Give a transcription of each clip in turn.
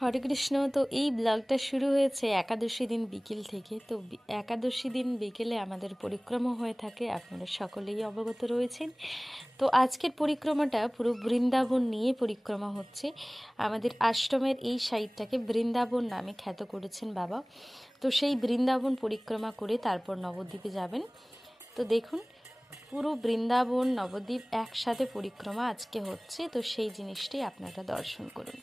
হরে কৃষ্ণ। তো এই ব্লগটা শুরু হয়েছে একাদশী দিন বিকেল থেকে। তো একাদশী দিন বিকেলে আমাদের পরিক্রমা হয়ে থাকে, আপনারা সকলেই অবগত রয়েছেন। তো আজকের পরিক্রমাটা পুরো বৃন্দাবন নিয়ে পরিক্রমা হচ্ছে। আমাদের আশ্রমের এই সাইডটাকে বৃন্দাবন নামে খ্যাত করেছেন বাবা। তো সেই বৃন্দাবন পরিক্রমা করে তারপর নবদ্বীপে যাবেন। তো দেখুন, পুরো বৃন্দাবন নবদ্বীপ একসাথে পরিক্রমা আজকে হচ্ছে। তো সেই জিনিসটি আপনারা দর্শন করুন।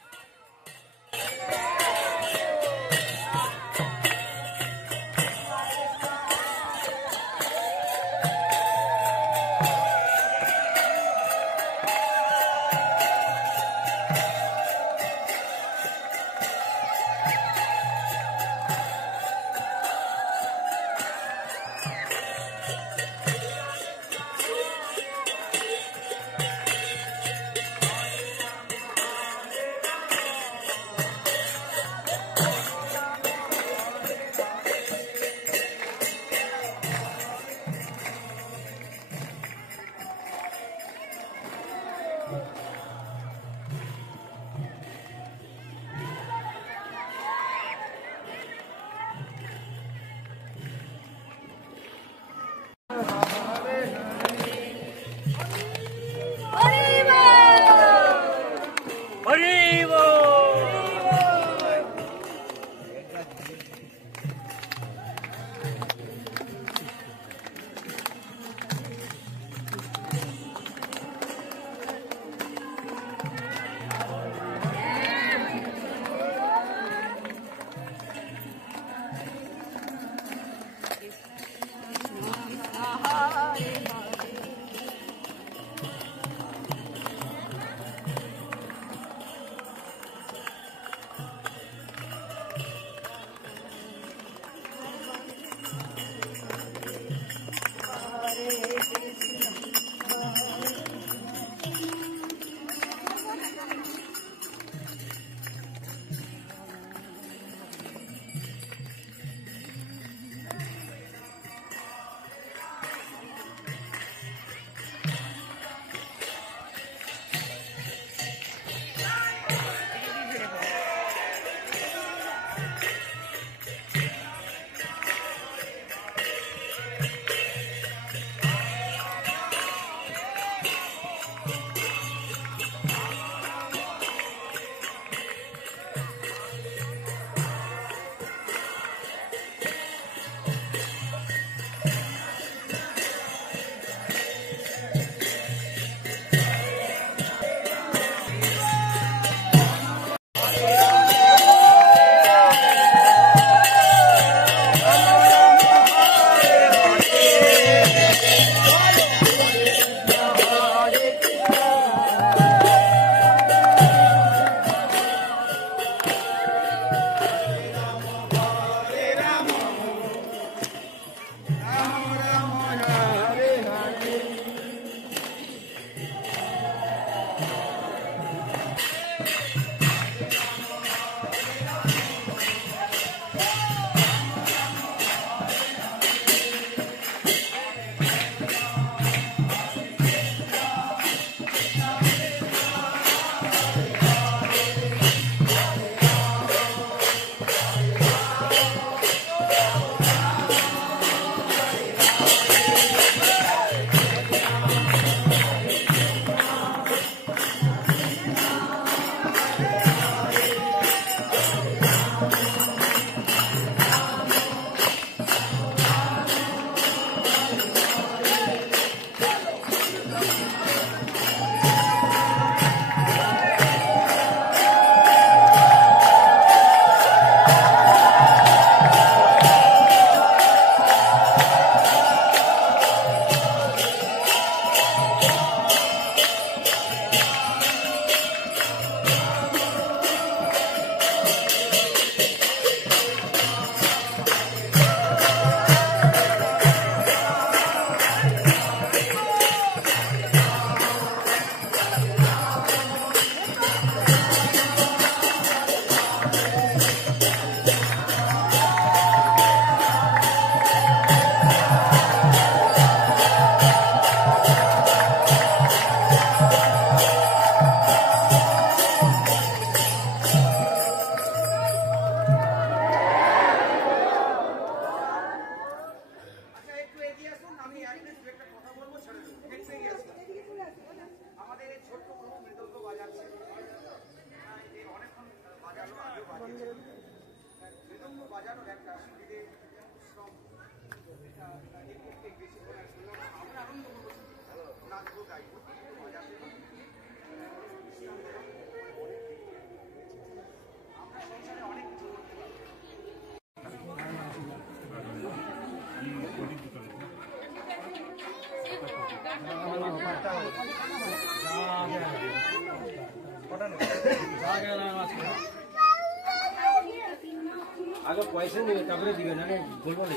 আগে পয়সা নিবে তারপরে দিবে না বলবো না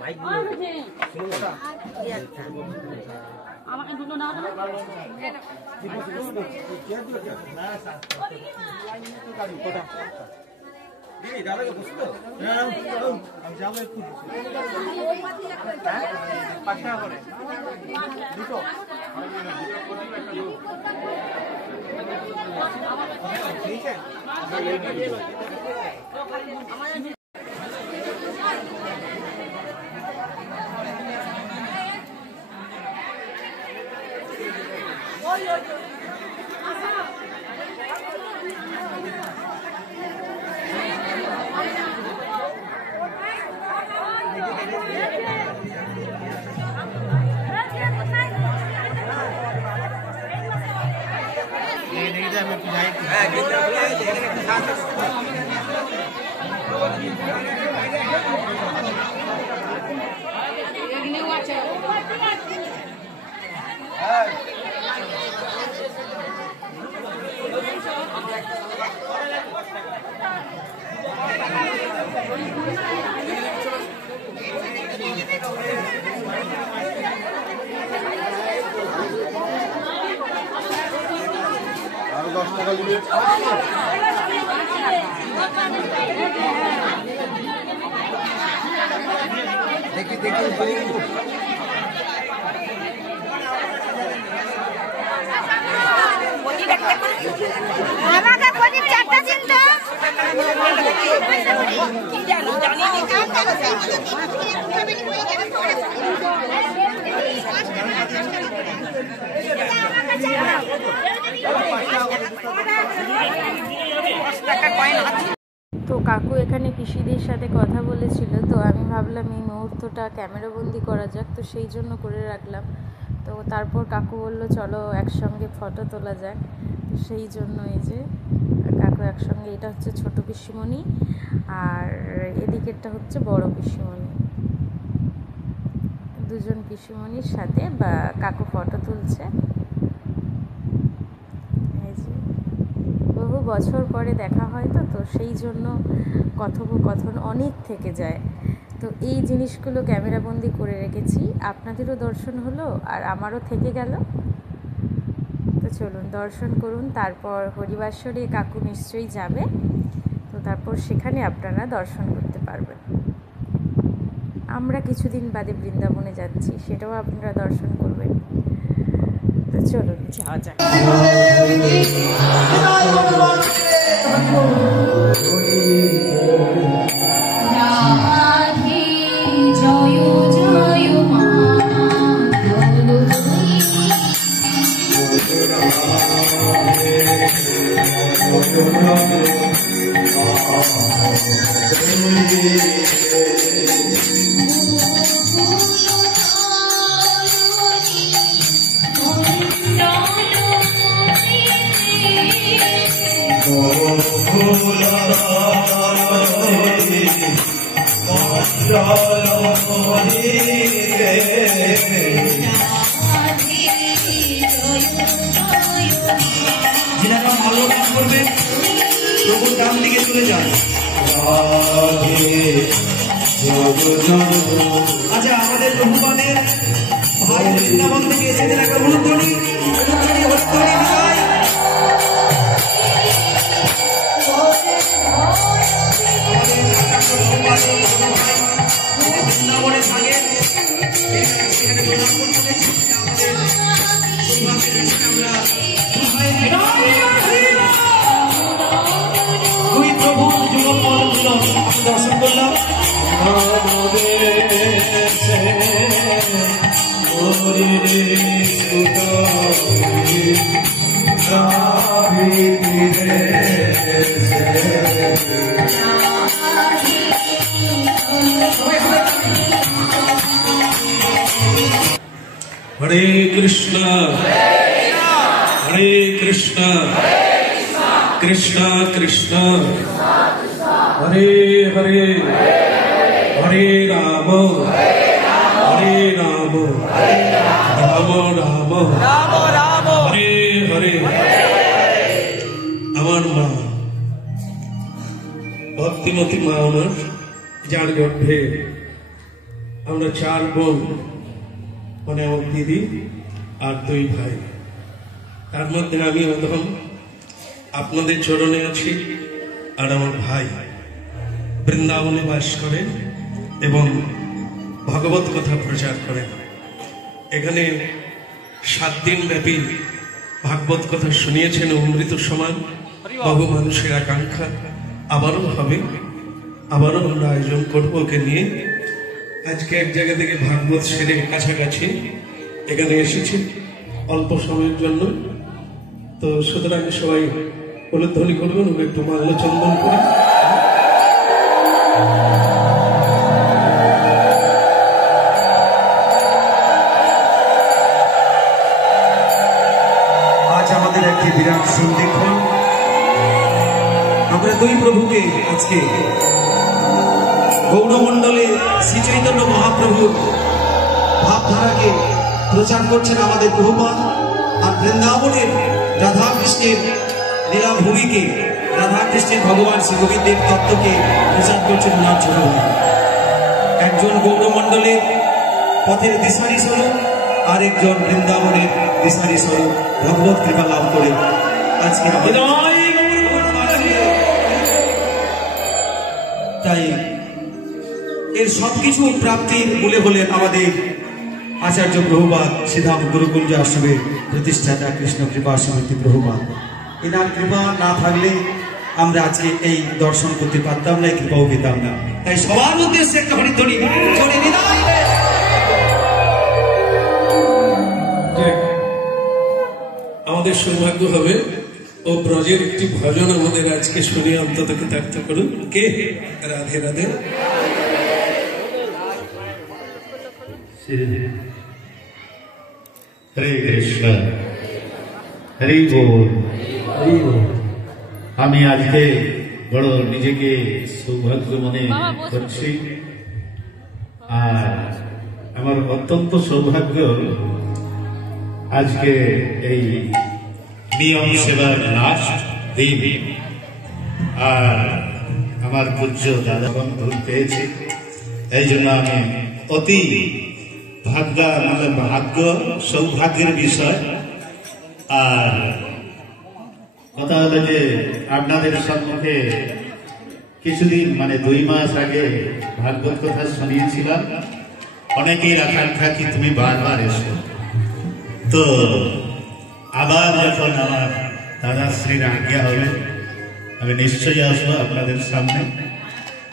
মাইক আমাকে দুটো না দিদি দাদাকে বুঝতো আমি যাবো একটু 5 টাকা করে দুটো ঠিক আছে দেখি আমাকে প্রদীপ চারটা চিন্তা কি জানি কাজ করছে তো কাকু এখানে পিসিদের সাথে কথা বলেছিল, তো আমি ভাবলাম এই মুহূর্তটা ক্যামেরাবন্দি করা যাক, তো সেই জন্য করে রাখলাম। তো তারপর কাকু বলল চলো একসঙ্গে ফটো তোলা যাক, তো সেই জন্য এই যে কাকু একসঙ্গে, এটা হচ্ছে ছোট পিসিমণি আর এদিকেরটা হচ্ছে বড় পিসিমণি, দুজন পিসিমণির সাথে বা কাকু ফটো তুলছে। বহু বছর পরে দেখা হয় তো সেই জন্য কথোপকথন অনেক থেকে যায়। তো এই জিনিসগুলো ক্যামেরাবন্দি করে রেখেছি, আপনাদেরও দর্শন হলো আর আমারও থেকে গেল। তো চলুন দর্শন করুন, তারপর হরিবাসরে কাকু নিশ্চয়ই যাবে, তো তারপর সেখানে আপনারা দর্শন করতে পারবেন। আমরা কিছুদিন বাদে বৃন্দাবনে যাচ্ছি, সেটাও আপনারা দর্শন করবেন। তো চলুন যাওয়া যাক। जिनारा माल्यदान करबेन प्रभुर डान दिके चले जान। अच्छा आमादेर प्रभुपादेर भाई वृंदावन থেকে এসেছেন, একটা অনুধ্বনি ভাই বৃন্দাবনের আগে সেখানে প্রণাম করতে পেরেছি। দুই প্রভু যুগল দর্শন করলাম। আমাদের হরে কৃষ্ণ হরে কৃষ্ণ কৃষ্ণ কৃষ্ণ হরে হরে হরে রাম হরে রাম রাম রাম হরে হরে। আমার মা ভক্তিমতী মা আমার, যার গর্ভে আমরা 4 বোন, মানে আমার দিদি আর 2 ভাই, তার মধ্যে আমি অধম আপনাদের চরণে আছি। আর আমার ভাই বৃন্দাবনে বাস করে এবং ভগবত কথা প্রচার করে। এখানে 7 দিন ব্যাপী ভাগবত কথা শুনিয়েছেন অমৃত সমান। বহু মানুষের আকাঙ্ক্ষা আবারও হবে, আবারও আমরা আয়োজন করবো ওকে নিয়ে। আজকে এক জায়গা থেকে ভাগবত সেরে কাছাকাছি এখানে এসেছি অল্প সময়ের জন্য। তো সুতরাং সবাই উলুধ্বনি করবেন, ওকে একটু মাল্যচন্দন করে। আজ আমাদের একটি বিরাট সন্ধিক্ষণ। আমরা 2 প্রভুকে আজকে গৌড়মণ্ডলে শ্রী চৈতন্য মহাপ্রভুর ভাবধারাকে প্রচার করছেন আমাদের প্রভুপাদ, আর বৃন্দাবনের রাধা কৃষ্ণের লীলাভূমিকে, রাধা কৃষ্ণের ভগবান শ্রী গোবিন্দের তত্ত্বকে প্রচার করছেন ওনার ছোট ভাই। একজন গৌড়মণ্ডলের পথের দিশারি স্বরূপ, আর একজন বৃন্দাবনের দিশারি স্বরূপ ভগবত কৃপা লাভ করে আজকে তাই এর সবকিছু প্রাপ্তির মূলে হলেন আমাদের আচার্য প্রভুপাদ, শ্রীধাম গুরুকুঞ্জ আশ্রমের প্রতিষ্ঠাতা কৃষ্ণ কৃপা সমিতি প্রভুপাদ। এনার কৃপা না থাকলে আমরা আজকে এই দর্শন করতে পারতাম না, এই কৃপাও পেতাম না। তাই সবার উদ্দেশ্যে একটা হরিধ্বনি জোরে বিদায়। আমাদের সৌভাগ্য হবে ও ব্রজের একটি ভজন আমাদের আজকে শুনে অন্তত কৃতার্থ করুন। কে? রাধে রাধে। হরে কৃষ্ণ হরি বল। আমি আজকে বড় নিজেকে সৌভাগ্য মনে করছি, আর আমার অত্যন্ত সৌভাগ্য আজকে এই নিয়ম সেবার লাস্ট দিন, আর আমার পূজ্য দাদা বন্ধু পেয়েছি। এই জন্য আমি অতি ভাগ্য সৌভাগ্যের বিষয়। আর কথা হলো যে আপনাদের সম্মুখে কিছুদিন, মানে 2 মাস আগে ভাগবত কথা শুনিয়েছিলাম। অনেকেই আকাঙ্ক্ষা কি তুমি বারবার এসো। তো আবার যখন আমার দাদাশ্রীর আজ্ঞা হবে আমি নিশ্চয়ই আসবো আপনাদের সামনে।